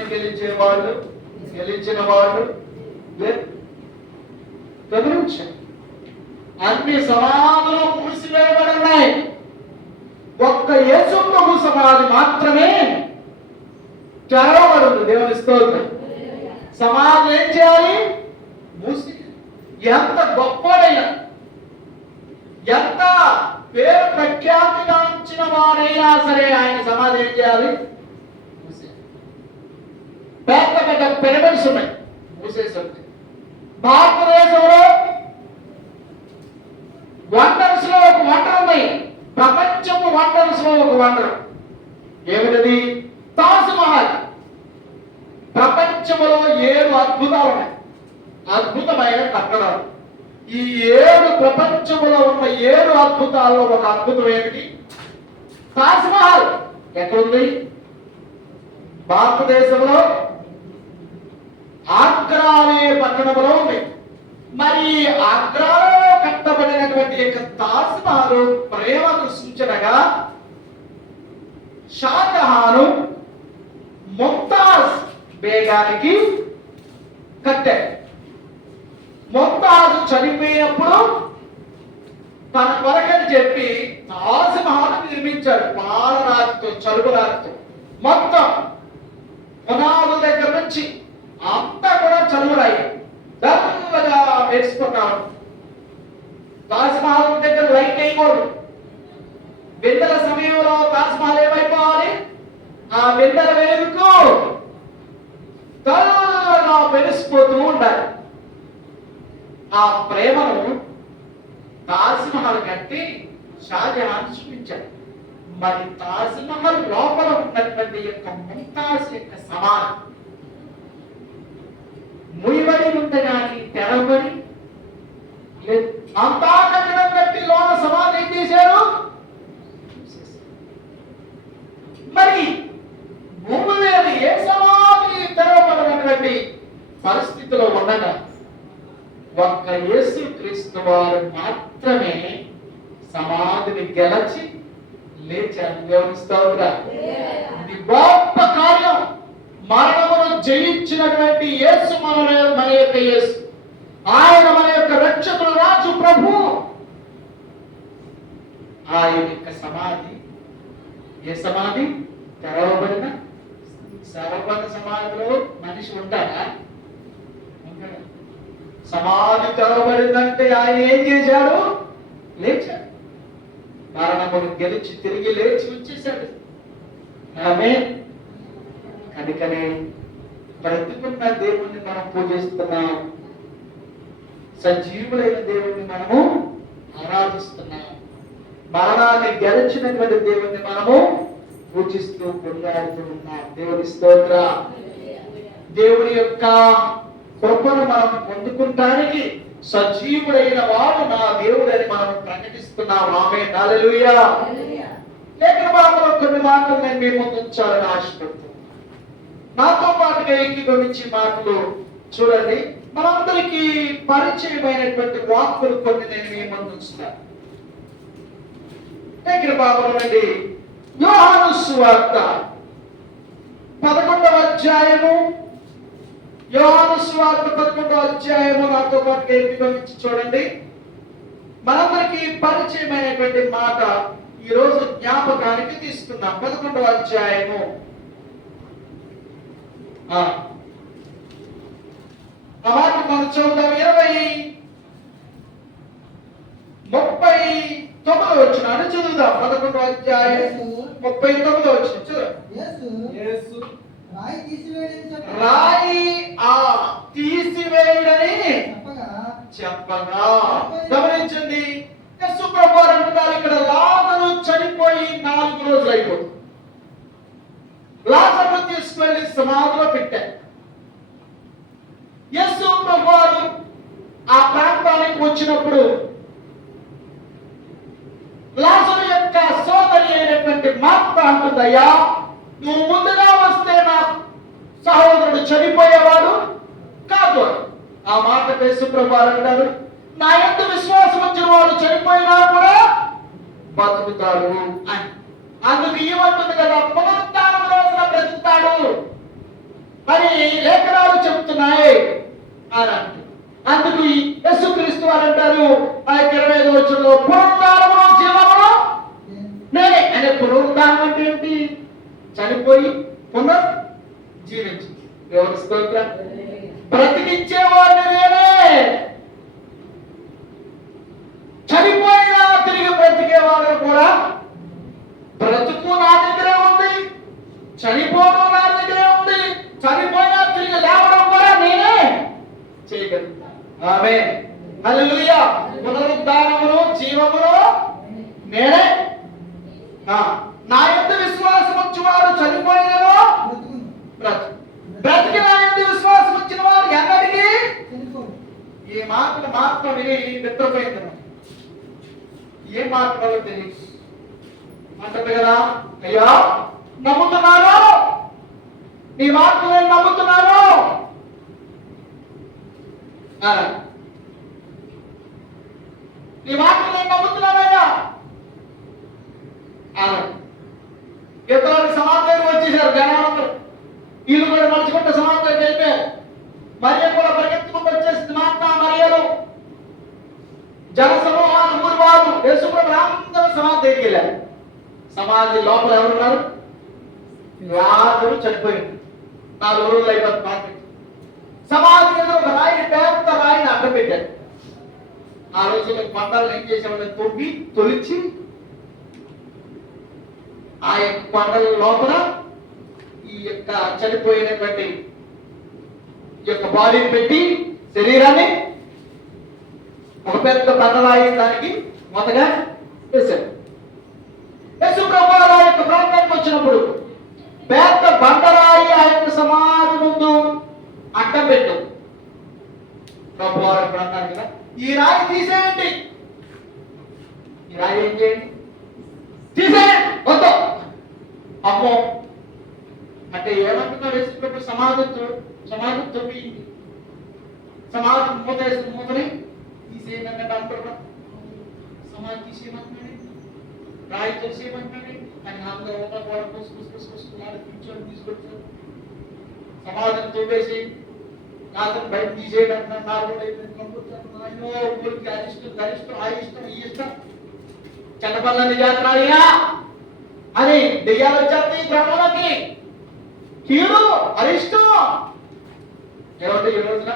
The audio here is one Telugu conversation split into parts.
సమాధిని గెలిచిన వాళ్ళు గమనించండి. అన్ని సమాధులు మూసివేయబడి ఉన్నాయి. ఒక్క యేసు ప్రభు సమాధి మాత్రమే తెరవబడింది. దేవుని స్తోత్రం. సమాధి ఏం చేయాలి? మూసి. ఎంత గొప్పడైనా, ఎంత పేరు ప్రఖ్యాతిగాంచిన వారైనా సరే ఆయన సమాధి ఏం చేయాలి? పెద్ద పెద్ద పిరమిడ్స్ ఉన్నాయి, మూసేసి. భారతదేశంలో వండర్స్ లో ఒక వండర్ ఉన్నాయి. ప్రపంచపు వండర్స్ లో ఒక వండర్ ఏమిటది? తాజ్ మహల్. ప్రపంచంలో 7 అద్భుతాలు ఉన్నాయి, అద్భుతమైన కట్టడాలు. ఈ 7 ప్రపంచంలో ఉన్న 7 అద్భుతాల్లో ఒక అద్భుతం ఏమిటి? తాజ్ మహల్. ఎక్కడుంది? భారతదేశంలో ఆగ్రా అనే పట్టణంలో ఉంది. మరి ఆగ్రాలో కట్టబడినటువంటి యొక్క తాజ్ మహల్ ప్రేమకు సూచనగా షాజహాను ముంతాజ్ బేగానికి కట్టాడు. ముంతాజ్ చనిపోయినప్పుడు తన కొరకని చెప్పి తాజ్ మహల్ నిర్మించాడు. పాలరాతితో, చలువరాతితో మొత్తం పునాదుల దగ్గర నుంచి అంతా కూడా చలువరాయి దర్రగా వేసుకున్నాడు. తాజ్ మహల్ దగ్గర లైట్ వేయకూడదు. వెన్నెల సమయంలో తాజ్ మహల్ ఏమైపోవాలి? ఆ వెన్నెల వేలుకు తరగా మెరిసిపోతూ ఉండాలి. ఆ ప్రేమను తాజ్ మహల్ కట్టి షాజహాన్ చూపించాడు. మరి తాజ్ మహల్ లోపల ఉన్నటువంటి యొక్క ముంతాజ్ యొక్క సమానం ముయ్యబడి ఉంది కానీ తెరవబడి అంతా కట్టడం కట్టి లోన సమాధి ఏం చేశారు? మరి భూమి మీద ఏ సమాధి తెరవబడినటువంటి పరిస్థితిలో ఉండగా ఒక్క యేసు క్రీస్తు వారు మాత్రమే సమాధిని గెలచి లేచారు. దేవుని స్తోత్రం. ఇది గొప్ప కార్యం. మరణమును జయించినటువంటి యేసు మన యొక్క యేసు. ఆయన మన యొక్క రక్షకుడు, రాజు, ప్రభు. ఆయన యొక్క సమాధి ఏ సమాధి? తెరవబడిన సమాధిలో మనిషి ఉంటాడా? సమాధి తెరవబడిందంటే ఆయన ఏం చేశాడు? లేచాడు. మరణమును గెలిచి తిరిగి లేచి వచ్చేశాడు. ఆమేన్. కనుకనే బ్రతుకున్న దేవుణ్ణి మనం పూజిస్తున్నాం, సజీవులైన దేవుణ్ణి మనము ఆరాధిస్తున్నాం, మరణాన్ని గెలిచినటువంటి దేవుణ్ణి మనము పూజిస్తూ కొనియాడుతూ ఉన్నాం. దేవుని స్తోత్రం. దేవుని యొక్క కృపను మనం పొందుకుంటానికి సజీవుడైన వాడు నా దేవుడని మనం ప్రకటిస్తున్నాం. ఆమేన్. హల్లెలూయా. లేఖన భాగంలో కొన్ని మాటలు నేను మీ ముందు ఉంచాలని ఆశపడుతున్నాను. నాతో పాటుగా ఏకీభవించి మాటలు చూడండి. మనందరికీ పరిచయమైనటువంటి వాక్కులు కొన్ని నేను మీ ముందు ఉంచుతాను. లేఖన భాగంలో నుండి యోహాను సువార్త 11వ అధ్యాయము. యోహాను సువార్త 11వ అధ్యాయము నాతో పాటుగా ఏకీభవించి చూడండి. మనందరికీ పరిచయమైనటువంటి మాట ఈ రోజు జ్ఞాపకానికి తీసుకున్నాం. 11వ అధ్యాయము ఆ మాట మనం చూద్దాం. 39వ వచనాన్ని చదువుదాం. 11వ అధ్యాయము 39వ వచనం చదువు. రాయి తీసివేయడని చెప్పగా గమనించండి. యేసు ప్రభువారు అంటున్నారు ఇక్కడ లాజరు చనిపోయి 4 రోజులు అయిపోతుంది. లాజరును తీసుకెళ్లి సమాధిలో పెట్టారు. యేసు ప్రభువారు ఆ ప్రాంతానికి వచ్చినప్పుడు లాజరు యొక్క సోదరి అయినటువంటి మార్త అంటుందయ్యా, నువ్వు ముందుగా వస్తే నా సహోదరుడు చనిపోయేవాడు కాదు. ఆ మాట యేసు ప్రభువారు అంటారు, నా యందు విశ్వాసం ఉంచిన వాడు చనిపోయినా కూడా బతుకుతాడు అని. అందుకు ఏమంటుంది కదా, పునరుత్థానం రోజున బ్రతుకుతాడు. అని లేఖనాలు చెబుతున్నాయి అని అంటే అందుకు యేసుక్రీస్తు వారు అంటారు ఆ 25వ వచనంలో పునరుద్ధానము జీవమును నేనే. అంటే పునరుద్ధానం అంటే ఏంటి? చనిపోయి జీవించి ఎవరి స్తోత్రం. బ్రతికించేవాడిని నేనే. చనిపోయినా తిరిగి బ్రతికేవాడు కూడా బ్రతుకు నా దగ్గరే ఉంది, చనిపోవడం నా దగ్గరే ఉంది, చనిపోయినా తిరిగి లేవడం కూడా నేనే చేయగలుగుతాను. ఆమేన్ హల్లెలూయా. పునరుద్ధానమును జీవమును నేనే. నా యందు విశ్వాసం ఉంచువాడు చనిపోయినను బ్రతికి నా యందు విశ్వాసం ఉంచిన వాడు ఎన్నటికీ. ఈ మాటలు మాత్రం విని నిద్రపోయింది. ఏం మాట్లాడాలో తెలియదు అంటుంది కదా, అయ్యా నమ్ముతున్నాను, నీ మాటలు నేను నమ్ముతున్నాను. నీ మాటలు నేను నమ్ముతున్నానయ్యా. ఇతరులకు సమాధానం వచ్చేసారు జనాలందరూ. వీళ్ళు కూడా నడుచుకుంటే సమాధానం అయిపోయారు. మరియ కూడా పరిగెత్తుకుంటూ వచ్చేసింది. మాత్ర మరియలు జన సమూహాలు ఊరి వారు యేసుప్రభు అందరూ సమాధి దగ్గరికి వెళ్ళారు. సమాధి లోపల ఎవరున్నారు? లాజరు చనిపోయింది. 4 రోజులు అయిపోతుంది. సమాధి మీద ఒక రాయి, పెద్ద రాయిని అడ్డపెట్టారు. ఆ రోజుల్లో కొండలను ఏం చేసేవాళ్ళని తొవ్వి తొలిచి ఆ యొక్క కొండల లోపల ఈ యొక్క చనిపోయినటువంటి ఈ యొక్క బాడీని పెట్టి శరీరాన్ని ఒక పెద్ద బండరాయి దానికి మొదగా వేశారు. యేసు ప్రభువు ఆ యొక్క ప్రాంతానికి వచ్చినప్పుడు పెద్ద బండరాయి ఆ యొక్క సమాధి ముందు అడ్డం పెట్టు. ప్రభువు వారు ప్రాంతానికి కదా, ఈ రాయి తీసేయండి. ఈ రాయి ఏం చేయండి? తీసేయండి. వద్దు. అమ్మో అంటే ఏమంటున్నారు? యేసు ప్రభు సమాధి తొవ్వింది. సమాధి మూతని తీసేయమంటే అంటున్నా. సమాధి తీసేయమంటున్నాడు, రాయి తీసేయమంటున్నాడు. అని అందరూ కూడా కూర్చొని తీసుకొచ్చారు. సమాధిని తొవ్వేసి కాదని బయట తీసేయడం అరిష్టం ఆ ఇష్టం ఈ ఇష్టం చెట్టపల్లని జాతరయ్యా అని దెయ్యాలు వచ్చేస్తాయి గ్రామాలకి. కీడు అరిష్టం ఏమంటే ఈ రోజున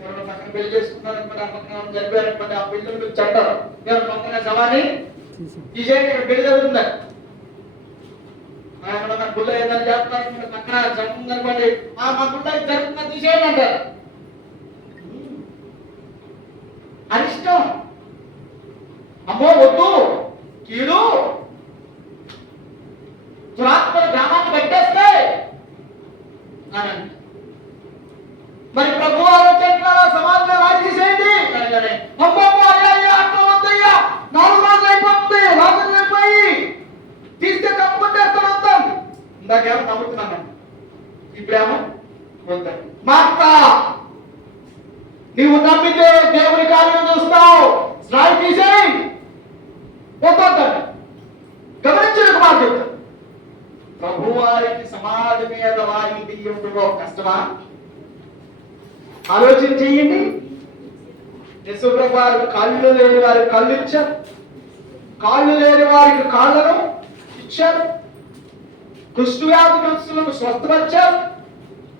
ఎవరైనా పక్కన పెళ్లి చేసుకున్నారనుకోండి, ఆ పక్కన జరిపారనుకోండి, ఆ పెళ్లి మీకు చెప్తారు ఎవరు పక్కన సవాని తీసేయండి, ఇక్కడ పెళ్లి జరుగుతుంది. మన గుళ్ళ ఏదైనా చేస్తున్నారు పక్కన జరుగుతుంది అనుకోండి, మా గుళ్ళ జరుగుతుందా తీసేయండి అంటారు. అరిష్టం. అమ్మో వద్దు, కీడు దురాత్మల గ్రామాన్ని పట్టేస్తే అని. మరి ప్రభు ఆలోచన సమాజంలో రాజు తీసేయండి. అమ్మో అయ్యా అర్థం వద్దయ్యా, 4 రోజులు అయిపోతుంది, రాజులు అయిపోయి తీస్తే కప్పుకొట్టేస్తాను అంతాం. ఇందాకేమో నమ్ముతున్నాను, ఇప్పుడేమో వద్దా. మాత్త నీవు నమ్మితే దేవుని కార్యం చూస్తావు, రాయి తీసేయి వద్దంటాడు. గమనించడానికి మాట ప్రభువారికి సమాధి మీద రాయి తీయటంలో కష్టమా? ఆలోచన చెయ్యండి. యేసుప్రభు వారు కాళ్ళు లేని వారికి కళ్ళు ఇచ్చారు, కాళ్ళు లేని వారికి కాళ్ళను ఇచ్చారు, కుష్ఠవ్యాధిగ్రస్తులను స్వస్థపరిచారు,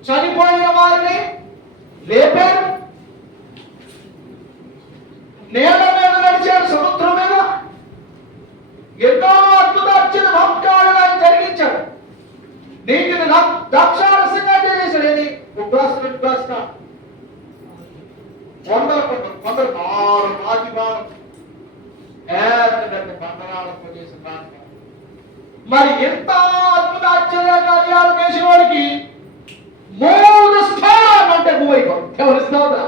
చనిపోయిన వారిని లేపారు, నేల మీద నడిచాడు, సముద్రం మీద ఎన్నో అద్భుతార్చన మహత్కారాలు ఆయన జరిగించాడు. నీటిని ద్రాక్షారసంగా చేశాడు. ఏది ఉగ్రాస్త కొందరు 6 రాతిబాణం బంధనాలతో చేసిన ప్రాంతం. మరి ఎంత అద్భుత ఆశ్చర్య కార్యాలు చేసిన వాడికి అంటే భూమైపో ఎవరిస్తావురా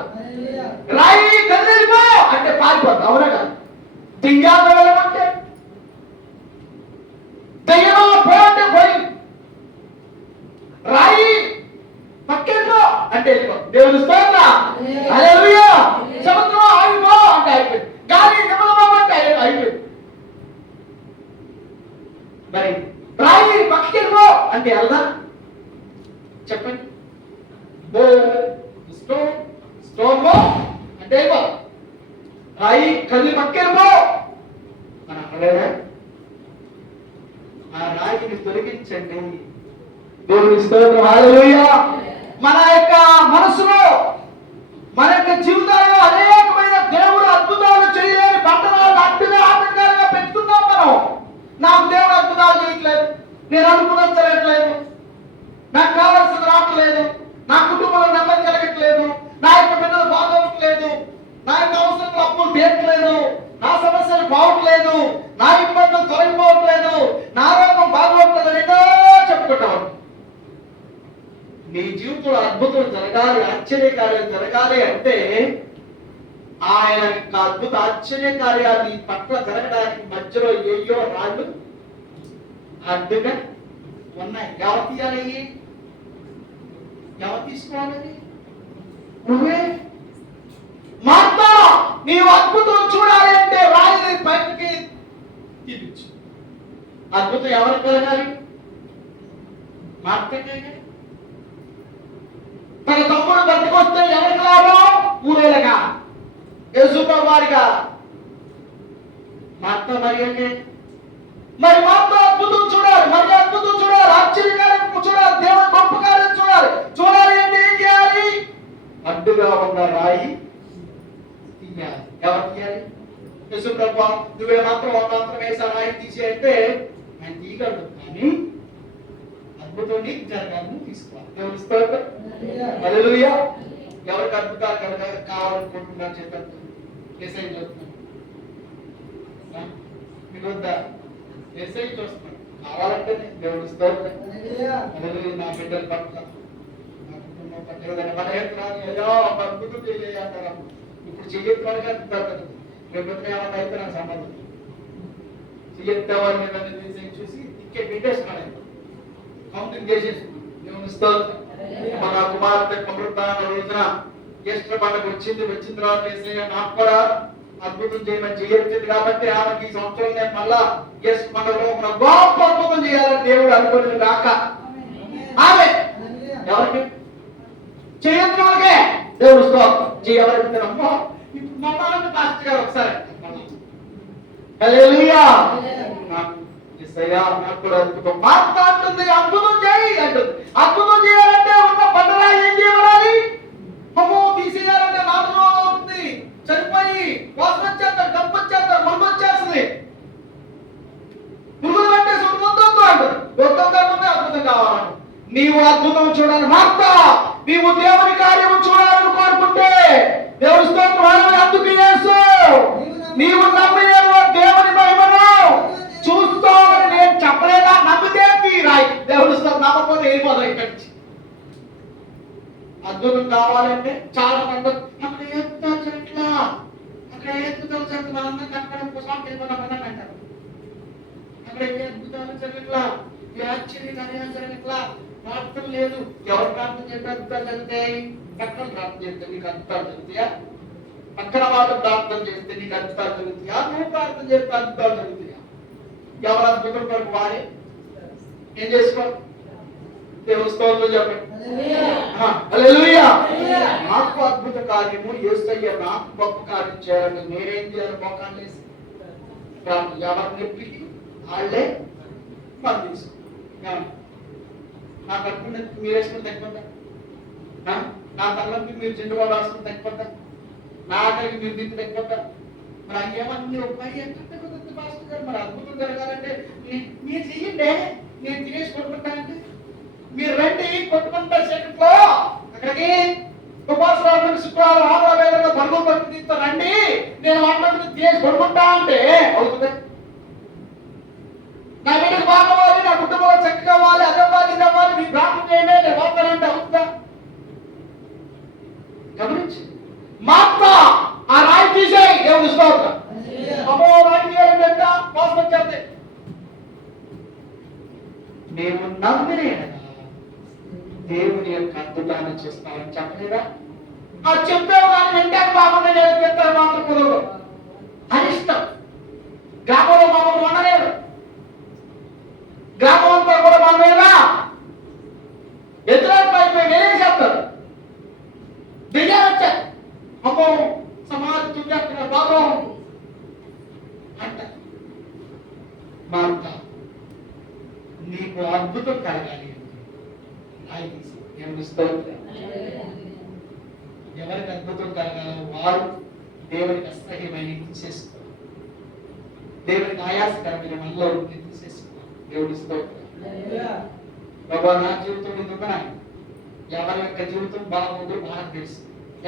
రాయి కదిలిపో అంటే పారిపోద్దు. అవునా కదా? దింగాలు వెళ్ళమంటే దయ్యం పో అంటే పోయి, రాయి పక్కెళ్ళిపో అంటే వెళ్ళిపో. దేవుని స్తోత్రం. హల్లెలూయా. సముద్రం ఆగిపో అంటే అయిపోయింది, గాలి నిమ్మలమంటే అయిపోయింది. మరి రాయి పక్కెళ్ళిపో అంటే వెళ్దా? చెప్పండి. దేవుని స్తోత్రం. హల్లెలూయా. మన యొక్క మనసులో, మన యొక్క జీవితాల్లో అనేకమైన దేవుడు అద్భుతాలు చేయలేని బంధనాలు అడ్డుగా ఆటంకాలుగా పెట్టుకున్నాం మనం. నాకు దేవుడు అద్భుతాలు చేయట్లేదు, నేను అనుకున్నది జరగట్లేదు, నాకు కావాల్సింది రావట్లేదు, నా కుటుంబంలో నెమ్మది కలగట్లేదు, నా యొక్క పిల్లలు బాగోవట్లేదు, నా యొక్క అవసరం అప్పులు తీరట్లేదు, నా సమస్యలు బాగోట్లేదు, నా ఇబ్బందులు తొలగిపోవట్లేదు, నా రోగం బాగోట్లేదు అని ఏదో చెప్పుకుంటాం. నీ జీవితంలో అద్భుతం జరగాలి, ఆశ్చర్యకార్యం జరగాలి అంటే ఆయన యొక్క అద్భుత ఆశ్చర్యకార్యాలు నీ పట్ల జరగడానికి మధ్యలో ఏయో రాళ్ళు అడ్డుగా ఉన్నాయి. ఎవరు తీయాలి? ఎవరు తీసుకోవాలి? నువ్వే. మార్తా, నీవు అద్భుతం చూడాలి అంటే రాయిని పైకి తీపించు. అద్భుతం ఎవరికి కలగాలి? మార్తకే. తన తమ్ముడు బతికొస్తే ఎవరికి లాభం? ఊరేలగా, యేసుప్రభు వారిగా. మార్త మరియకే. మరి మార్త అద్భుతం చూడాలి, మరి అద్భుతం చూడాలి, ఆశ్చర్యకార్యం చూడాలి, దేవుని గొప్ప కార్యం చూడాలి. చూడాలి అంటే ఏం చేయాలి? అడ్డుగా ఉన్న రాయి తీయాలి. ఎవరు తీయాలి? యేసుప్రభు, నువ్వే మాత్రం వేసా రాయి తీసి అంటే ఆయన తీయగలడు, కానీ అద్భుతం నీకు జరగాలని తీసుకోవాలి. దేవుని స్తోత్రం. హల్లెలూయా. ఎవరికి అద్భుతాలు కావాలనుకుంటున్నారు చెప్పండి. ఏసై చూస్తున్నాను, మీకు వద్దా? ఏసై చూస్తున్నాను కావాలంటేనే. దేవుని స్తోత్రం. హల్లెలూయా. నా బిడ్డల పట్ల, నా కుటుంబం పట్ల ఏదైనా బలహీనతరాని అయ్యో అద్భుతం చేయాలంటారా? ఇప్పుడు చెయ్యత్వాలుగా అద్భుతాలు, రేపొద్దున ఏమన్నా అయితే నాకు సంబంధం. చెయ్యత్వాలని చూసి ఇక్కే బిడ్డేసుకున్నాను, కౌంటింగ్ చేసేసుకున్నాను. దేవుని స్తోత్రం. మన కుమార్తె పునరుద్ధాన రోజున జ్యేష్ఠ పండుగ వచ్చిన తర్వాత నాకు కూడా అద్భుతం చేయమని చెయ్యొచ్చింది కాబట్టి ఆమెకి ఈ సంవత్సరం నేను మళ్ళా జ్యేష్ఠ పండుగలో ఒక గొప్ప అద్భుతం చేయాలని దేవుడు అనుకుని కాక ఆమె ఎవరికి చేయొచ్చుకే దేవుడు స్తోత్రం. చేయవలసింది అమ్మో ఇప్పుడు మమ్మల్ని పాస్టర్ గారు ఒకసారి హల్లెలూయా. నాకు కూడా అద్భుతం మాట్లాడుతుంది, అద్భుతం చేయి అంటుంది. అద్భుతం చేయాలంటే ఉన్న బండరా ఏం చేయాలి? అమ్మో తీసేయాలంటే నాలుగు అవుతుంది, చనిపోయి వాసన వచ్చేస్తారు, డబ్బు వచ్చేస్తారు, మందు వచ్చేస్తుంది. పురుగులు పట్టేసి వద్దొద్దు అంటారు, వద్దంటే అద్భుతం కావాలంట. నీవు అద్భుతం చూడాలి మార్తా, నీవు దేవుని కార్యము చూడాలని కోరుకుంటే దేవుని స్తోత్రం. అందుకు యేసు నీవు నమ్మిన దేవుని మహిమను చూస్తావని నేను చెప్పలేదా? నమ్మితే తీరాయి. దేవుని స్తోత్రం. నమ్మకపోతే వెళ్ళిపోతాయి ఇక్కడి నుంచి. అద్భుతం కావాలంటే చాలా మంది అక్కడ ఏత్తుతారు చెట్లా, అక్కడ ఏత్తుతారు చెట్లు మనందరం కనపడం కోసం వెళ్ళిపోతామని అంటారు. అక్కడ ఏ అద్భుతాలు జరగట్లా, ఏ ఆశ్చర్యకార్యాలు జరగట్లా, ప్రార్థన లేదు. ఎవరు ప్రార్థన చేస్తే అద్భుతాలు జరుగుతాయి? పక్కన ప్రార్థన చేస్తే నీకు అద్భుతాలు జరుగుతాయా? పక్కన వాళ్ళు ప్రార్థన చేస్తే నీకు అద్భుతాలు జరుగుతాయా? నువ్వు ప్రార్థన చేస్తే అద్భుతాలు జరుగుతాయా? ఎవరు అద్భుతం కొరకు వాడే ఏం చేసుకోవాలి? దేవుని స్తోత్రం చెప్పండి. హల్లెలూయా. నాకు అద్భుత కార్యము యేసయ్య నాకు గొప్ప కార్యం చేయాలని నేనేం చేయాలి? మోకాళ్ళు వేసి ప్రార్థన. ఎవరి నొప్పికి వాళ్ళే పంపిస్తాను. నాకు అడ్డుకున్నది మీరు వేసుకుని తగ్గిపోతా, నా తల్లంకి మీరు చిండుబాటు రాసుకుని తగ్గిపోతా, నా ఆకలికి మీరు దింపి తగ్గిపోతా. మరి అయ్యేమన్నీ ఒప్పాయి అంటే పాస్టర్ గారు మరి అద్భుతం జరగాలంటే మీరు చెయ్యండి, నేను తినేసి కొట్టుకుంటానంటే మీరు రండి కొట్టుకుంటా సెకండ్లో అక్కడికి ఉపాసరాలు శుక్రవారం ఆంధ్రవేదన పరుగులు పట్టి రండి, నేను వంటలు తినేసి కొట్టుకుంటా అంటే అవుతుంది. నా బిడ్డకు బాగవాలి, నా కుటుంబంలో చక్కగా అవ్వాలి, అదవ్వాలి, ఇదవ్వాలి, మీ ప్రార్థన చేయండి, నేను వాతానంటే అవుతుందా? గమనించి మాత్ర ఆ రాయి తీసేయి. దేవుని స్తోత్రం. అమ్మో రాయి తీయాలంటే మోసం వచ్చేది. మేము నమ్మినే దేవుని యొక్క అద్భుతాన్ని చూస్తామని చెప్పలేదా? ఆ చెప్పావు కానీ వింటాక బాగుండే నేను చెప్తాను మాత్రం కుదరదు. అనిష్టం. గ్రామంలో మమ్మల్ని ఉండలేదు, గ్రామం అంతా కూడా మన మీద ఎదురైపోయి వేసేస్తారు. దిగారు వచ్చారు, అమ్మో సమాజం చూసేస్తున్నారు బాబం అంట. మార్త నీకు అద్భుతం కలగాలి, రాయి తీసి దేవుని స్తోత్రం. ఎవరికి అద్భుతం కలగాలో వారు దేవునికి అసహ్యమైన తీసేసుకోవాలి, దేవునికి ఆయాసకరమైన మనలో తీసేసుకోవాలి. దేవుని స్తోత్రం. బాబా నా జీవితం ఎందుకు ఎవరి యొక్క జీవితం బాగుందో నాకు తెలుసు.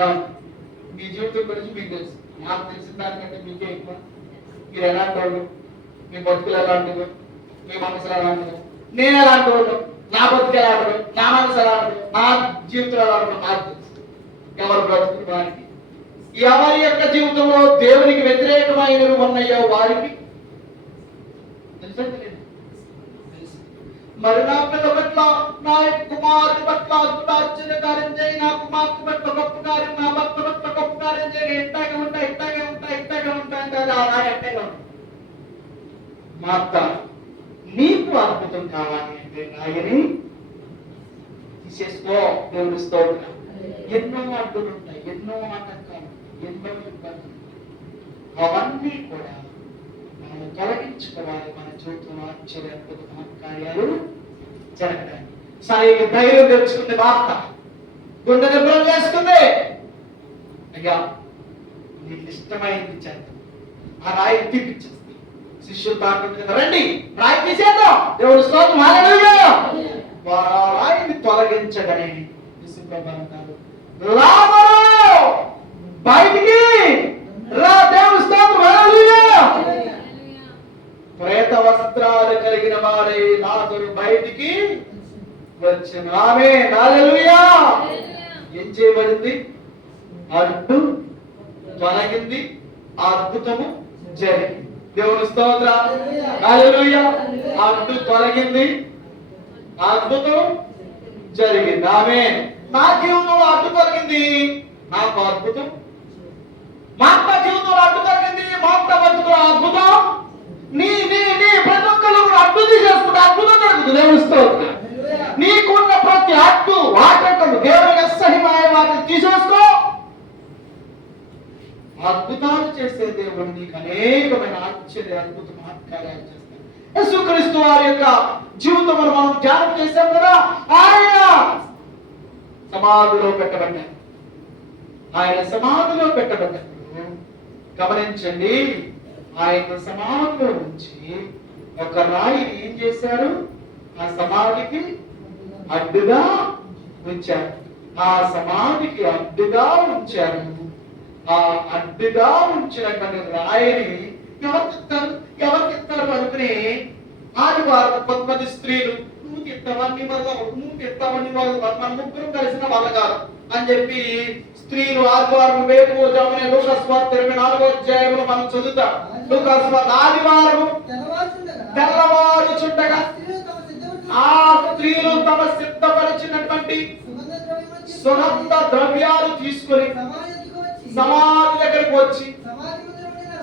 ఎవరు మీ జీవితం గురించి మీకు తెలుసు. నాకు తెలిసిన దానికంటే మీకే ఎక్కువ. మీరు ఎలాంటి వాళ్ళు, మీ బతుకులు ఎలాంటివి, మీ మనసులు ఎలాంటివి, నేను ఎలాంటి వాళ్ళు, నా బతుకు ఎలాంటివి, నా మనసు ఎలాంటివి, నా జీవితం ఎలాంటివి నాకు తెలుసు. ఎవరు బ్రతుకులు వారికి, ఎవరి యొక్క జీవితంలో దేవునికి వ్యతిరేకమైనవి ఉన్నాయో వారికి తెలుసా తెలియదు. మరి నా పిల్ల పట్ల, నా కుమారుడి పట్ల ఆశ్చర్యకార్యం చేయి, నా కుమార్తె పట్ల గొప్ప కార్యం, నా భర్త పట్ల గొప్ప కార్యం చేయి, ఇట్టాగే ఉంటా అంటే అది అలా ఎట్టగా ఉంటాయి. మార్త, నీకు అద్భుతం కావాలి అంటే రాయని తీసేసుకో. దేవుని స్తోత్రం. ఎన్నో అడ్డులు ఉంటాయి, ఎన్నో ఆటంకాలు, ఎన్నో ఇబ్బందులు, అవన్నీ కూడా మనం తొలగించుకోవాలి. మన జీవితంలో ఆశ్చర్య అద్భుత కార్యాలు జరగడానికి. సరే, ధైర్యం తెచ్చుకుంది వార్త, గుండె దెబ్బలు వేసుకుంది. అయ్యా నీకు ఇష్టమైంది చేద్దాం, ఆ రాయి తీపిచ్చేస్తుంది. శిష్యులు బాగుంటుంది, రండి రాయి తీసేద్దాం. దేవుడు స్తోత్రం. హల్లెలూయా. వారు ఆ రాయిని తొలగించగానే బయటికి రా. దేవుడు స్తోత్రం. హల్లెలూయా. ప్రేత వస్త్రాలు కలిగిన వాడే లాజరు బయటికి వచ్చెను. ఆమేన్. హల్లెలూయా. ఏం చేయబడింది? అడ్డు తొలగింది, అద్భుతము జరిగింది. దేవుని స్తోత్రం. హల్లెలూయా. అడ్డు తొలగింది, అద్భుతం జరిగింది. ఆమేన్. నా జీవితంలో అడ్డు తొలగింది, నాకు అద్భుతం. మా అత్త జీవితంలో అడ్డు తొలగింది, మా అత్త బతుకులో అద్భుతం. నీ నీ నీ ప్రతి ఒక్కరు అడ్డు తీసేసుకుంటే అద్భుతం జరుగుతుంది. దేవుని స్తోత్రం. నీకున్న ప్రతి అడ్డు ఆటంకము దేవునికి అసహ్యమైన వాటిని తీసేసుకో. అద్భుతాలు చేసే దేవుడు నీకు అనేకమైన ఆశ్చర్య అద్భుత మహత్కార్యాలు చేస్తాడు. యేసుక్రీస్తు వారి యొక్క జీవితం మనం ధ్యానం చేశాం కదా. ఆయన సమాధిలో పెట్టబడ్డాడు. ఆయన సమాధిలో పెట్టబడ్డాడు. గమనించండి, ఆయన సమాధిలో ఉంచి ఒక రాయిని ఏం చేశారు? ఆ సమాధికి అడ్డుగా ఉంచారు. ఆ సమాధికి అడ్డుగా ఉంచారు. ఆ అడ్డుగా ఉంచినటువంటి రాయిని ఎవరికిస్తారు అనుకుని ఆదివారం 10 స్త్రీలు నువ్వు తిత్తవన్నీ మన ముగ్గురు కలిసిన వాళ్ళ కాదు అని చెప్పి స్త్రీలు ఆదివారం వేకువజామునే లూకాసు వార్త 24వ అధ్యాయంలో మనం చదువుతాం. లూకాసు వార్త ఆదివారం తెల్లవారుచుండగా ఆ స్త్రీలు తమ సిద్ధపరిచినటువంటి సుగంధ ద్రవ్యాలు తీసుకొని సమాధి దగ్గరికి వచ్చి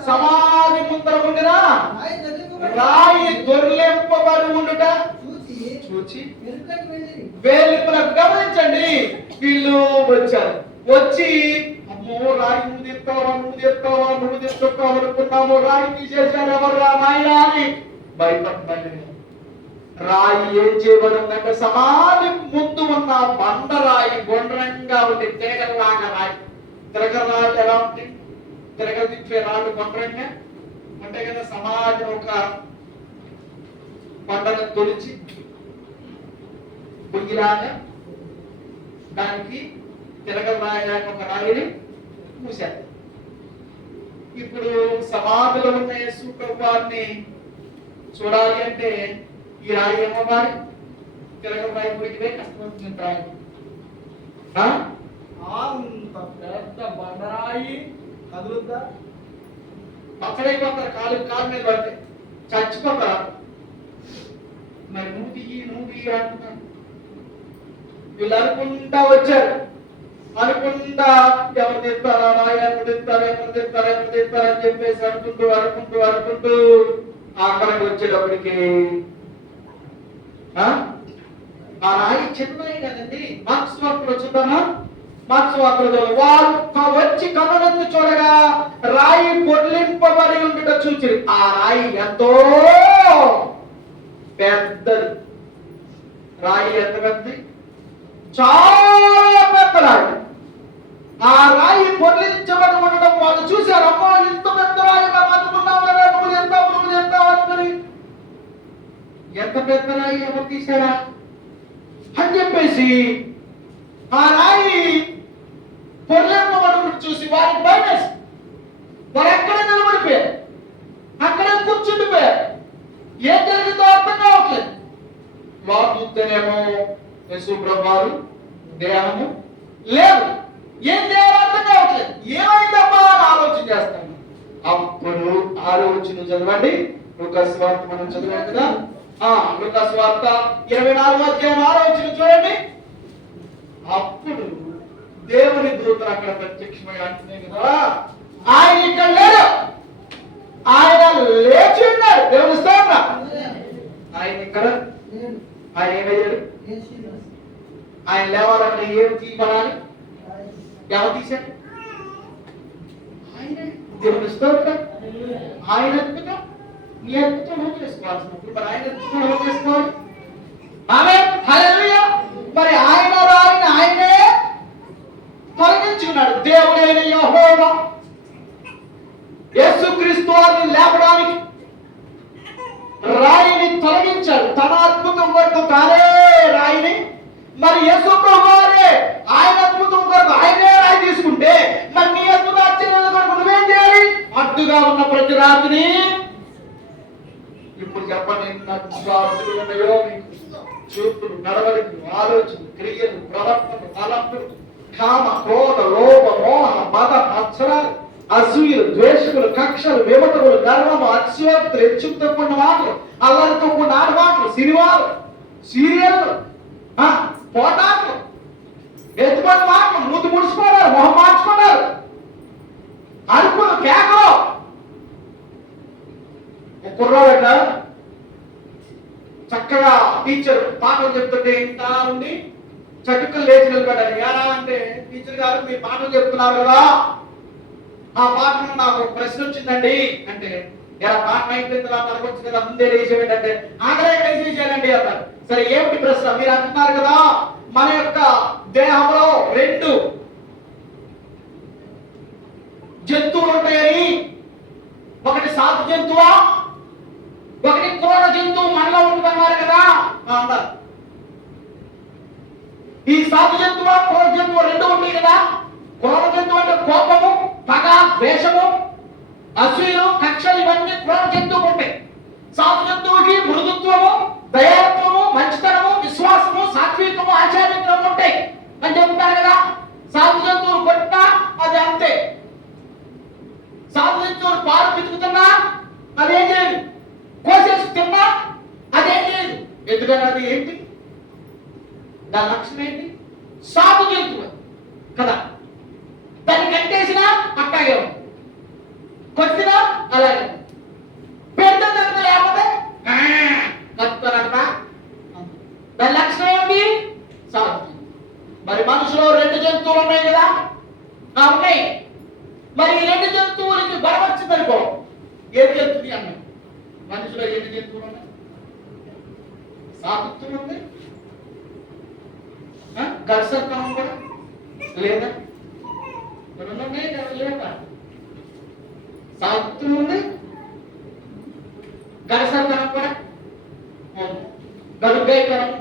సమాధి ముందర ఉండిన రాయి దొర్లింపబడి ఉండుట చూచి వేలిపులకు. గమనించండి, వీళ్ళు వచ్చారు. వచ్చి అమ్మో రాయి నువ్వు తెస్తావా అనుకున్నాము, రాయి తీసేశారు ఎవర్రా నాయనా అని భయపడ్డాడు. రాయి ఏం చేయబడిందంటే సమాధి ముందు ఉన్న బండరాయి గుండ్రంగా ఉంటే తిరగలాగా రాయి. తిరగరాడు ఎలా ఉంటుంది? తిరగ తిప్పే రాడు గుండ్రంగా అంటే కదా. సమాధి ఒక బండను తొలిచి పొయ్యిలాగా దానికి తిరగరాయడానికి ఒక రాయిని మూశారు. ఇప్పుడు సమాధిలో ఉన్న యేసు ప్రభువారిని చూడాలి అంటే ఈ రాయి ఏమవ్వాలి? తిరగరాయి పొయ్యివే కష్టం. రాయి అంత పెద్ద బండరాయి కదులుద్దా? పక్కడైపోతారు, కాలు మీద పడితే చచ్చిపోతారు. మరి నువ్వు అంటున్నాను. వీళ్ళు అనుకుంటా వచ్చారు. అనుకుంటా ఎవరు తెస్తారా ఎప్పుడు తెస్తారా అని చెప్పేసి అనుకుంటూ అక్కడికి వచ్చేటప్పటికి ఆ రాయి చిన్నవి కదండి. మార్క్స్ వార్తలో చూద్దామా? మార్క్స్ వార్తలో వారు వచ్చి కనులెత్తి చూడగా రాయి పొర్లింపబడి ఉండుట చూచి ఆ రాయి ఎంతో పెద్దది. రాయి ఎంత పెద్దది? చాలా పెద్ద రాయి. ఆ రాయి పొర్లించబడి ఉండడం వాళ్ళు చూశారు. అమ్మో, ఇంత పెద్ద రాయి అందుకున్నావు కదా, నువ్వు చేస్తావు అనుకుని. ఎంత పెద్ద రాయి ఎవరు తీశారా అని చెప్పేసి ఆ రాయి పొర్లింపబడి చూసి వారికి భయం. వారు ఎక్కడ నిలబడిపోయారు, అక్కడే కూర్చుండిపోయారు. ఏం జరిగిందో అర్థం కావట్లేదు. లోపల చూస్తేనేమో యేసు ప్రభువారు దేహము లేదు. ఏం చేయాలో అర్థం కావట్లేదు. ఏమైందమ్మా అని ఆలోచన చేస్తాను. అప్పుడు 6వ వచనం చదవండి. లూకాసు వార్త మనం చదివాం కదా. లూకాసు వార్త 24వ అధ్యాయం 6వ వచనం చూడండి. అప్పుడు దేవుని దూతలు అక్కడ ప్రత్యక్షమై అంటున్నాయి కదా, ఆయన ఇక్కడ లేడు, ఆయన లేచి ఉన్నాడు. దేవుని స్తోత్రం. ఆయన ఇక్కడ, ఆయన ఏమయ్యాడు? ఆయన లేవాలంటే ఏం తీయమనాలి? ఎవరు తీశాడు? ఆయన. దేవుని స్తోత్రం. ఆయన అద్భుతం నీ అద్భుతం నువ్వు చేసుకోవాల్సినప్పుడు మరి ఆయన అద్భుతం నువ్వు చేసుకోవాలి. ఆమేన్, హల్లెలూయా. మరి ఆయన రాయిని ఆయనే తొలగించుకున్నాడు. దేవుడైన యెహోవా యేసుక్రీస్తు వారిని లేపడానికి రాయిని తొలగించాడు. తన అద్భుతం కొరకు తానే రాయిని, మరి యేసు ప్రభువారే ఆయన అద్భుతం కొరకు ఆయనే రాయి తీసుకుంటే మరి నీ అద్భుత ఆశ్చర్యాల కొరకు నువ్వేం చేయాలి? అడ్డుగా ఉన్న ప్రతి రాతిని ఇప్పుడు చెప్పండి. అడ్డులు ఉన్నాయో చూపులు, నడవడికలు, ఆలోచనలు, క్రియలు, ప్రవర్తనలు, తలంపులు, కామ, క్రోధ, లోభ, మోహ, మద, మత్సరాలు, అసూయలు, ద్వేషములు, కక్షలు, విమతములు, గర్వము, అతిశయోక్తులు, హెచ్చుతో కూడిన మాటలు, అల్లరితో కూడిన ఆటమాటలు, సినిమాలు, సీరియళ్ళు, పోటాట్లు, ఎత్తుపడి మాటలు, మూతి ముడుచుకున్నారు, మొహం మార్చుకున్నారు, అరుపులు, కేకలు. కుర్రాడట చక్కగా టీచర్ పాఠం చెప్తుంటే ఇంత ఉండి చటుక్కలు లేచి నిలబడ్డాడు. ఎలా అంటే, టీచర్ గారు మీరు పాఠం చెప్తున్నారు కదా, ఆ పాఠం నాకు ప్రశ్న వచ్చిందండి అంటే, ఎలా పాఠం అయిపోయిన తర్వాత అనుకోవచ్చు కదా, ముందే లేచేయండి. ఆఖరే లేచేయాలండి అన్నారు. సరే ఏమిటి ప్రశ్న? మీరు అంటున్నారు కదా మన యొక్క దేహంలో 2 జంతువులు ఉంటాయని, ఒకటి సాధు జంతువా, ఒకటి క్రూర జంతువు మనలో ఉంటుందన్నారు కదా అన్నారు. ఈ సాధు జంతువు క్రూర జంతువు 2 ఉంటాయి కదా. క్రూర జంతువు అంటే కోపము, పగ, ద్వేషము, అసూయలు, కక్షలు, ఇవన్నీ క్రూర జంతువులు ఉంటాయి. సాధు జంతువుకి మృదుత్వము, దయాత్వము, మంచితనము, విశ్వాసము, సాత్వికము, ఆచార్యత్వము ఉంటాయి అని చెప్తారు కదా. సాధు జంతువులు కొట్టినా అది అంతే. సాధు జంతువులు పాలు పితుకుతున్నా అదేం చేయదు, కోసేసి తిన్నా అదేం చేయదు. ఎందుకంటే అది ఏంటి? దాని లక్షణం ఏంటి? సాధు జంతువు కదా. దాన్ని కట్టేసినా అట్టాగే ఉంది, కొట్టినా అలాగే, పెద్ద లేకపోతే కట్టుతారంట. దాని లక్షణం ఏంటి? సాధు. మరి మనుషులో 2 జంతువులు ఉన్నాయి కదా, ఉన్నాయి. మరి ఈ 2 జంతువులకి బలం వచ్చిందనుకో, ఏది జంతువుది అన్నాయి? మనుషులో 7 జంతువులు ఉన్నాయి. సాధుత్వం ఉంది, గర్సత్వం కూడా లేదా? లేదా? సాధుత్వం ఉంది, గర్సత్వం కూడా, గడుగైతనం.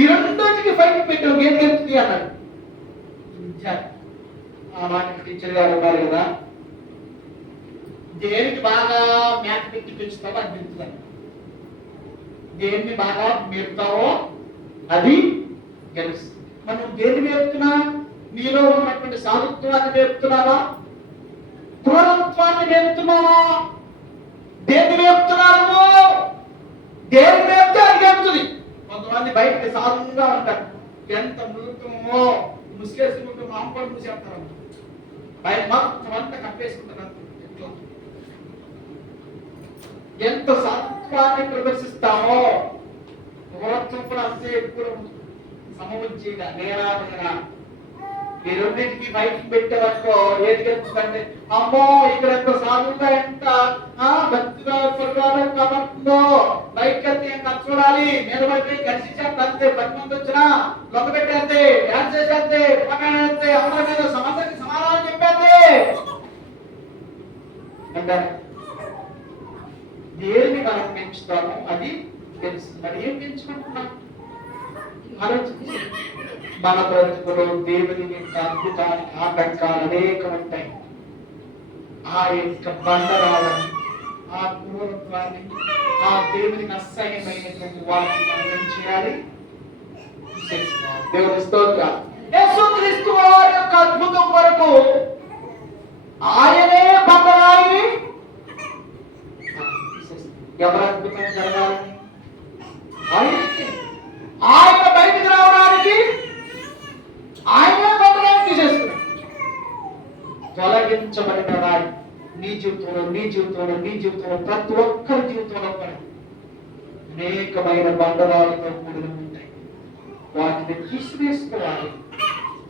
ఈ 2కి ఫైట్ పెట్టాం, ఏం గెలుతుంది అన్నాడు. ఆ మాట టీచర్ గారు ఉన్నారు కదా, దేనికి బాగా మేత పెట్టి పెంచుతావో అది పెంచుతాను, దేన్ని బాగా మేపుతావో అది గెలుస్తుంది. మనం దేన్ని మేపుతున్నా? నీలో ఉన్నటువంటి సాధుత్వాన్ని మేపుతున్నావా, క్రూరత్వాన్ని మేపుతున్నావా? దేన్ని మేపుతున్నావు? దేన్ని మేపితే అది గెలుతుంది. కొంతమంది బయటకి సాధువుగా ఉంటారు, ఎంత మృగమో ముసిగేసుకుంటూ మాంపడు మూసేస్తారు, బయట మొత్తం అంతా కప్పేసుకుంటారు. ఎంత సాత్వాన్ని ప్రదర్శిస్తామో క్రూరత్వం కూడా అంతే ఎక్కువ సమవుజ్జీగా నేరా. ఈ 2కి బయటికి పెట్టేవనుకో ఏది గెలుస్తుందంటే, అమ్మో ఇక్కడ ఎంత సాధువుగా ఎంత భక్తిగా కనబడుతుందో, పైకెత్తి ఇంకా చూడాలి, మీద పట్టి గడిచేస్తే అంతే, 10 మంది వచ్చినా లొక్క పెట్టేస్తే, డాన్స్ చేసేస్తే, పక్కనేస్తే, అందరి మీద సమస్యకి సమాధానం చెప్పేస్తే అంటే దేన్ని మనం పెంచుతామో అది తెలుసు. మరి ఏం పెంచుకుంటున్నాం? మన బ్రతుకులో దేవుని యొక్క అద్భుతాలు, ఆటంకాలు అనేకం ఉంటాయి. ఆ యొక్క బండరాలని, ఆ క్రూరత్వాన్ని, ఆ దేవునికి అసహ్యమైనటువంటి వాటిని మనం ఏం చేయాలి? దేవుని స్తోత్రం. యేసుక్రీస్తు వారి యొక్క అద్భుతం కొరకు ఆయనే బండరాయిని, ఎవరు అద్భుతం జరగాలని? ఆయన బయటికి రావడానికి ఆయనే బండరాయిని తీసేస్తున్నాడు. తొలగించబడిన రాయి నీ జీవితంలో, నీ జీవితంలో, నీ జీవితంలో, ప్రతి ఒక్కరి జీవితంలో కూడా అనేకమైన బండరాలతో కూడిన ఉంటాయి. వాటిని తీసివేసుకోవాలి.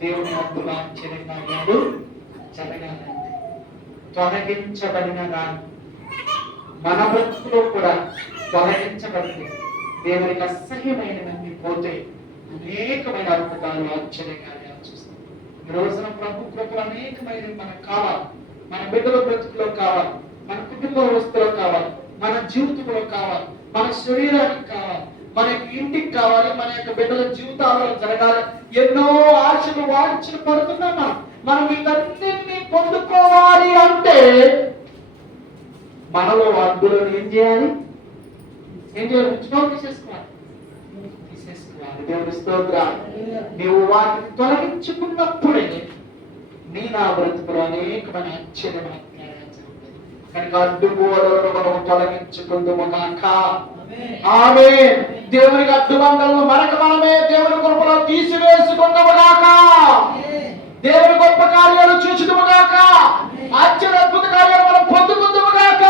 దేవుని అద్భుతాశ్చర్య కార్యాలు జరగాలంటే తొలగించబడిన రాయి మన బ్రతుకులో కూడా తొలగించబడింది. దేవునికి అసహ్యమైనవన్నీ పోతే అనేకమైన అద్భుతాలు, ఆశ్చర్య కార్యాలు చూస్తాం. ఈ రోజున ప్రభు కృపలు అనేకమైనవి మనకు కావాలి. మన బిడ్డల బ్రతుకులో కావాలి, మన కుటుంబ వ్యవస్థలో కావాలి, మన జీవితంలో కావాలి, మన శరీరానికి కావాలి, మన ఇంటికి కావాలి, మన యొక్క బిడ్డల జీవితాల్లో జరగాలి. ఎన్నో ఆశలు వాంఛలు పడుతున్నాం. మనం వీటన్నింటినీ పొందుకోవాలి అంటే మనలో అడ్డులను ఏం చేయాలి? తీసేసుకోవాలి. దేవుని స్తోత్రం. నీవు వాటిని తొలగించుకున్నప్పుడే నా బ్రతుకులో అనేకమైన ఆశ్చర్యమైన కనుక అడ్డుగోడలను మనం తొలగించుకుందాము గాక. ఆమేన్. దేవునికి అడ్డుబండలను మనమే దేవుని కృపలో తీసివేసుకుందాము గాక. దేవుని గొప్ప కార్యాలు చూచుదుము గాక. ఆశ్చర్య అద్భుత కార్యాలు మనం పొందుకుందాము గాక.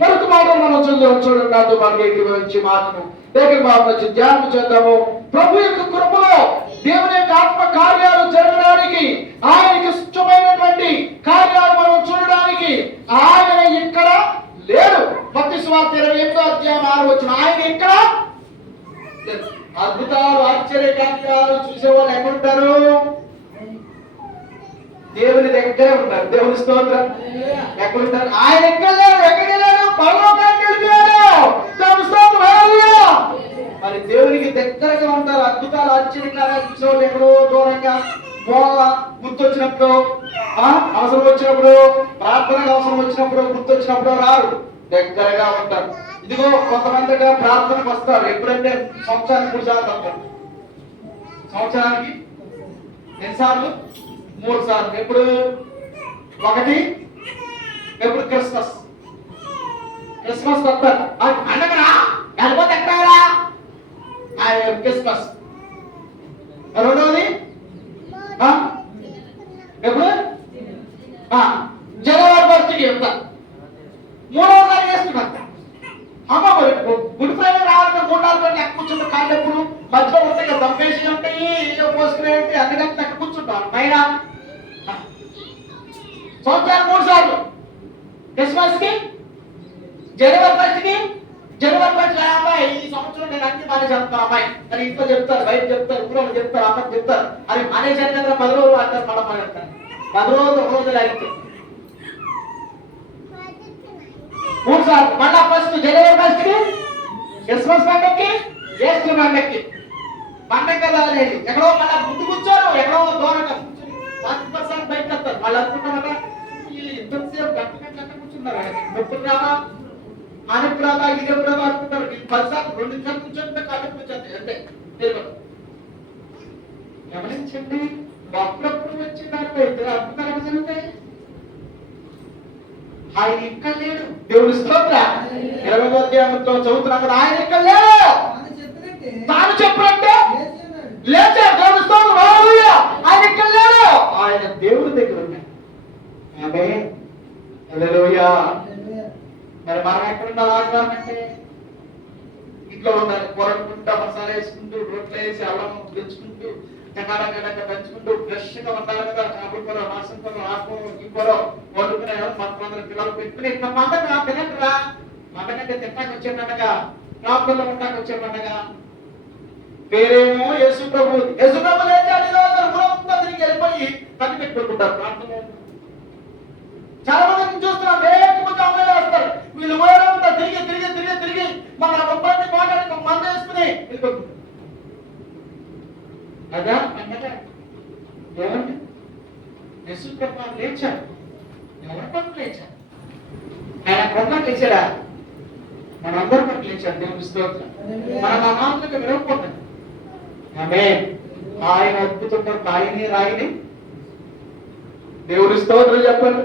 మరొక మాటలు మనం చూడండి. నాతో మనకి ఏకీభవించి మాటను ఏకీభావం ధ్యానం చేద్దాము. ప్రభు యొక్క కృపలో దేవుని యొక్క ఆత్మ కార్యాలు జరగడానికి, ఆయనకి ఇష్టమైనటువంటి కార్యాలు మనం చూడడానికి ఆయన ఇక్కడ లేడు. మత్తయి సువార్త 28వ అధ్యాయం 6వ వచనం. ఆయన ఇక్కడ అద్భుతాలు, ఆశ్చర్య కార్యాలు చూసేవాళ్ళు ఎక్కడుంటారు? దేవుని దగ్గరే ఉంటారు. దేవుని స్తోత్రం. ఎక్కడుంటారు? ఆయన ఎక్కడ లేడు. ఎక్కడికి వెళ్ళాడు? పరలోకానికి వెళ్ళిపోయాడు. దేవుని స్తోత్రం. హల్లెలూయా. మరి దేవునికి దగ్గరగా ఉంటారు. అద్భుతాలు, ఆశ్చర్యకార్యాలు చూసేవాళ్ళు ఎక్కడో దూరంగా, మూల గుర్తొచ్చినప్పుడు, అవసరం వచ్చినప్పుడు, ప్రార్థనకు అవసరం వచ్చినప్పుడు, గుర్తొచ్చినప్పుడు రారు. దగ్గరగా ఉంటారు. ఇదిగో కొంతమంది ప్రార్థనకు వస్తారు. ఎప్పుడంటే సంవత్సరానికి 3 సార్లు వస్తారు. సంవత్సరానికి ఎన్నిసార్లు? 3 సార్లు. ఎప్పుడు? ఒకటి ఎప్పుడు? క్రిస్మస్ వస్తారు. పండగరా వెళ్ళిపోతే ఎక్కడా? క్రిస్మస్. రెండవది ఎప్పుడు? జనవరి 1కి వెళ్తారు. మూడవసారి వేస్తున్నారు. అమ్మ మరి గుడి ఫ్రైడే రావాలంటే 3-4 గంటలు ఎక్క కూర్చుంటారు. కాళ్ళు ఎప్పుడు మధ్యలో ఉంటాయి కదా, దమ్మేసి ఉంటాయి, పోసుకునే ఉంటాయి. అన్ని గంటలు ఎక్క కూర్చుంటారు పైన. సంవత్సరానికి 3 సార్లు. క్రిస్మస్ కి, జనవరి 1కి. జనవరి 1 అమ్మాయి ఈ సంవత్సరం నేను అన్ని మానేసి చెప్తాను అమ్మాయి అని ఇంట్లో చెప్తారు, బయట చెప్తారు, ఊళ్ళో చెప్తారు, అమ్మ చెప్తారు. అది మానేశాను కదా 10 రోజులు అంటారు. మళ్ళీ మానేస్తారు. 10 రోజులు 1 రోజులు అడిగితే 3 సార్లు. మళ్ళా ఫస్ట్ జనవరి 1కి, క్రిస్మస్ పండగకి, ఈస్టర్ పండగకి. పండగ కదా అనేది ఎక్కడో మళ్ళీ ముందు కూర్చోరు, ఎక్కడో దూరంగా కూర్చొని 10% బయటకు వస్తారు. వాళ్ళు అనుకుంటారట వీళ్ళు ఎంతసేపు గంట కూర్చున్నారు, నొప్పులు రావా, ఆనెప్పుడు రావా, ఇది ఎప్పుడు రావా అనుకుంటారు. 10 సార్లు 2 నిమిషాలు కూర్చొని కాళ్ళకి కూర్చొని అంతే తెలియదు. గమనించండి. అప్పుడప్పుడు వచ్చి దాంట్లో ఇద్దరు అద్భుతాలు జరుగుతాయి. ఆయన ఇక్కడ లేడు. దేవుని స్తోత్రం. 20వ అధ్యాయంలో చదువుతున్నాం కదా, ఆయన ఇక్కడ లేడు. తాను చెప్పినట్టే లేచాడు. దేవుని స్తోత్రం. హల్లెలూయా. ఆయన ఇక్కడ లేడు. ఆయన దేవుని దగ్గర ఉన్నాడు. ఆమేన్. హల్లెలూయా. మరి మనం ఎక్కడున్నా ఆదివారం అంటే ఇంట్లో ఉండాలి. కూరకుంటా, మసాలా వేసుకుంటూ, రోట్లు వేసి అల్లం తెచ్చుకుంటూ, టమాటా పెంచుకుంటూ ఫ్రెష్ గా ఉండాలి కదా. చేపల కూర, మాంసం కూర, ఆకుకూర, ఈ కూర వండుకునే 10-15 కిలోలు పెట్టుకుని పండగ తినట్టురా. పండగంటే తింటానికి వచ్చేటట్టుగా ప్రార్థనలో ఉన్నాక వచ్చే పండగ. పేరేమో యేసు ప్రభు. యేసు ప్రభు తిరిగి వెళ్ళిపోయి పని పెట్టుకుంటారు ప్రార్థన. చాలా మంది చూస్తున్నాం, లేకపోతే అమ్మాయిలు వస్తారు, వీళ్ళు ఊరంతా తిరిగి తిరిగి తిరిగి తిరిగి మన ఒబ్బడిని మాట్లాడి మంద వేసుకుని వెళ్ళిపోతున్నారు. అదా పండగ? ఏమండి? యేసు ప్రభు లేచాడు. ఎవరి పట్ల లేచాడు? ఆయన కొండ లేచాడా? మనందరి పట్ల లేచాడు. దేవుని స్తోత్రం. మనం ఆ మాటలకు వినకపోతాం. ఆమేన్. ఆయన అద్భుతం కొరకు ఆయనే రాయిని. దేవుని స్తోత్రం చెప్పండి.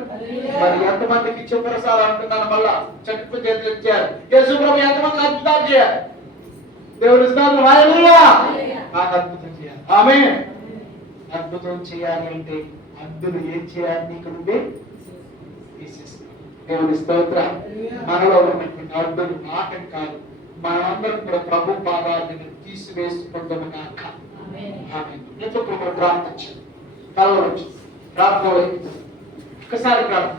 మరి ఎంతమందికి చెప్పరసాలంటున్నాను, మళ్ళా చట్టు చేతులు ఇచ్చారు. యేసు ప్రభు ఎంతమంది అద్భుతాలు చేయాలి? దేవుని స్తోత్రం. హల్లెలూయా. నాకు అద్భుతం చేయాలి. ఆమేన్. అద్భుతం చేయాలి అంటే అద్భుతం ఏం చేయాలి? నీకు నువ్వే తీసేసుకో. దేవుని స్తోత్రం. మనలో ఉన్నటువంటి అద్భుతం మాటం కాదు, మనందరం కూడా ప్రభు పాదాలను తీసివేసుకుంటాము కాక. ఆమేన్. ప్రార్థించండి. కలవచ్చు ప్రార్థన. ఒకసారి ప్రార్థన.